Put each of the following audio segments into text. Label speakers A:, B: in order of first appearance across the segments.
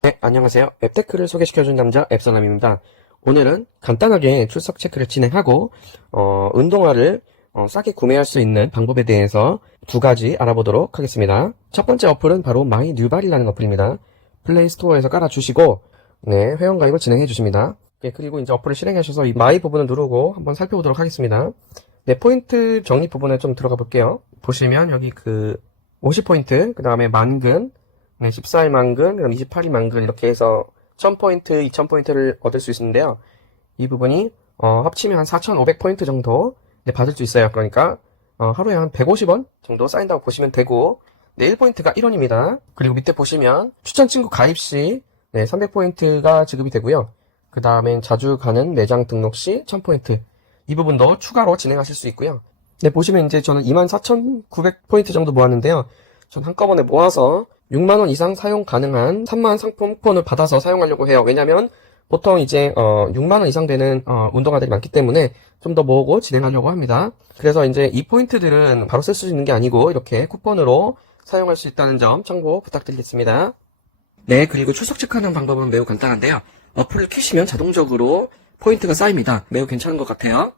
A: 네, 안녕하세요. 앱테크를 소개시켜준 남자 앱사람입니다. 오늘은 간단하게 출석 체크를 진행하고 어, 운동화를 어, 싸게 구매할 수 있는 방법에 대해서 두 가지 알아보도록 하겠습니다. 첫 번째 어플은 바로 마이 뉴발이라는 어플입니다. 플레이 스토어에서 깔아주시고 네, 회원가입을 진행해 주십니다. 네, 그리고 이제 어플을 실행하셔서 이 마이 부분을 누르고 한번 살펴보도록 하겠습니다. 네, 포인트 정리 부분에 좀 들어가 볼게요. 보시면 여기 그 50포인트, 그 다음에 만근, 네, 14일 만근, 그럼 28일 만근 이렇게 해서 1000포인트, 2000포인트를 얻을 수 있는데요. 이 부분이 어, 합치면 한 4,500포인트 정도 네, 받을 수 있어요. 그러니까 어, 하루에 한 150원 정도 쌓인다고 보시면 되고 네, 1포인트가 1원입니다. 그리고 밑에 보시면 추천 친구 가입 시 네, 300포인트가 지급이 되고요. 그 다음엔 자주 가는 매장 등록 시 1000포인트 이 부분도 추가로 진행하실 수 있고요. 네, 보시면 이제 저는 24,900포인트 정도 모았는데요. 전 한꺼번에 모아서 6만원 이상 사용 가능한 3만 상품 쿠폰을 받아서 사용하려고 해요. 왜냐면 보통 이제 어 6만원 이상 되는 어 운동화들이 많기 때문에 좀 더 모으고 진행하려고 합니다. 그래서 이제 이 포인트들은 바로 쓸 수 있는 게 아니고 이렇게 쿠폰으로 사용할 수 있다는 점 참고 부탁드리겠습니다. 네, 그리고 출석 체크하는 방법은 매우 간단한데요. 어플을 켜시면 자동적으로 포인트가 쌓입니다. 매우 괜찮은 것 같아요.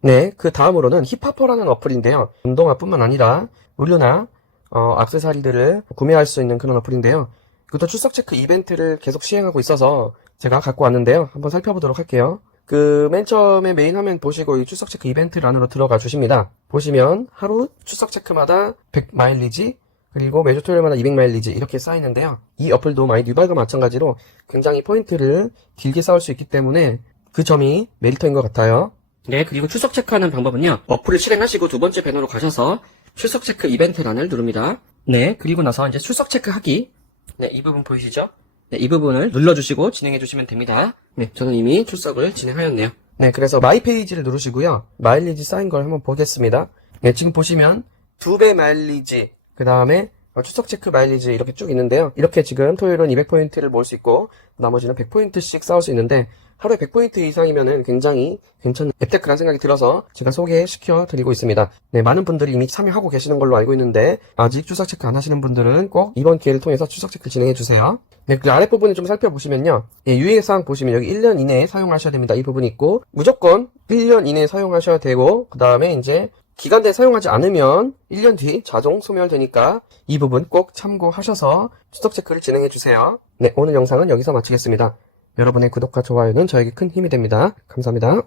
A: 네, 그 다음으로는 힙하퍼라는 어플인데요. 운동화뿐만 아니라 의류나 어, 액세서리들을 구매할 수 있는 그런 어플인데요. 이것도 출석 체크 이벤트를 계속 시행하고 있어서 제가 갖고 왔는데요. 한번 살펴보도록 할게요. 그 맨 처음에 메인 화면 보시고 이 출석 체크 이벤트 란으로 들어가 주십니다. 보시면 하루 출석 체크마다 100 마일리지 그리고 매주 토요일마다 200 마일리지 이렇게 쌓이는데요. 이 어플도 마이 뉴발과 마찬가지로 굉장히 포인트를 길게 쌓을 수 있기 때문에 그 점이 메리트인 것 같아요. 네, 그리고 출석 체크하는 방법은요. 어플을 실행하시고 두 번째 배너로 가셔서 출석 체크 이벤트란을 누릅니다. 네, 그리고 나서 이제 출석 체크하기. 네, 이 부분 보이시죠? 네, 이 부분을 눌러주시고 진행해 주시면 됩니다. 네, 저는 이미 출석을 진행하였네요. 네, 그래서 마이 페이지를 누르시고요. 마일리지 쌓인 걸 한번 보겠습니다. 네, 지금 보시면 두 배 마일리지, 그 다음에 출석 체크 마일리지 이렇게 쭉 있는데요. 이렇게 지금 토요일은 200포인트를 모을 수 있고 나머지는 100포인트씩 쌓을 수 있는데 하루에 100포인트 이상이면은 굉장히 괜찮은 앱테크라는 생각이 들어서 제가 소개시켜 드리고 있습니다. 네, 많은 분들이 이미 참여하고 계시는 걸로 알고 있는데 아직 출석 체크 안 하시는 분들은 꼭 이번 기회를 통해서 출석 체크 진행해 주세요. 네, 그 아랫부분을 좀 살펴보시면요. 예, 유예사항 보시면 여기 1년 이내에 사용하셔야 됩니다. 이 부분이 있고 무조건 1년 이내에 사용하셔야 되고 그 다음에 이제 기간 내에 사용하지 않으면 1년 뒤 자동 소멸되니까 이 부분 꼭 참고하셔서 추적 체크를 진행해 주세요. 네, 오늘 영상은 여기서 마치겠습니다. 여러분의 구독과 좋아요는 저에게 큰 힘이 됩니다. 감사합니다.